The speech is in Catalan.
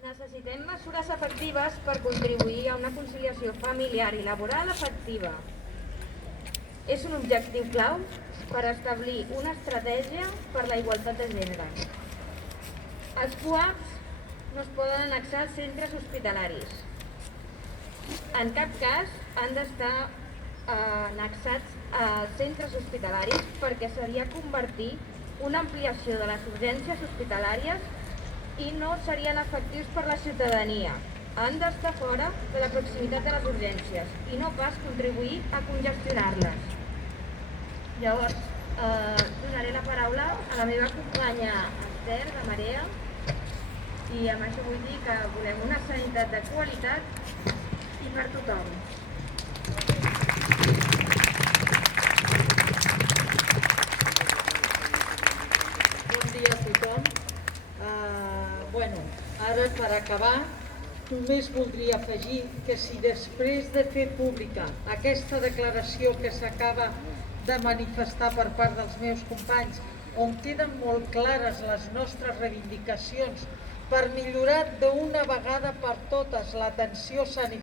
Necessitem mesures efectives per contribuir a una conciliació familiar i laboral efectiva. És un objectiu clau per establir una estratègia per la igualtat de gènere. Els CUAPs no es poden annexar als centres hospitalaris. En cap cas han d'estar annexats als centres hospitalaris perquè seria convertir una ampliació de les urgències hospitalàries i no serien efectius per la ciutadania. Han d'estar fora de la proximitat de les urgències i no pas contribuir a congestionar-les. Llavors, donaré la paraula a la meva companya Esther, de Marea, i amb això vull dir que volem una sanitat de qualitat i per tothom. Bon dia a tothom. Ara per acabar, només voldria afegir que si després de fer pública aquesta declaració que s'acaba de manifestar per part dels meus companys, on queden molt clares les nostres reivindicacions per millorar d'una vegada per totes l'atenció sanitària,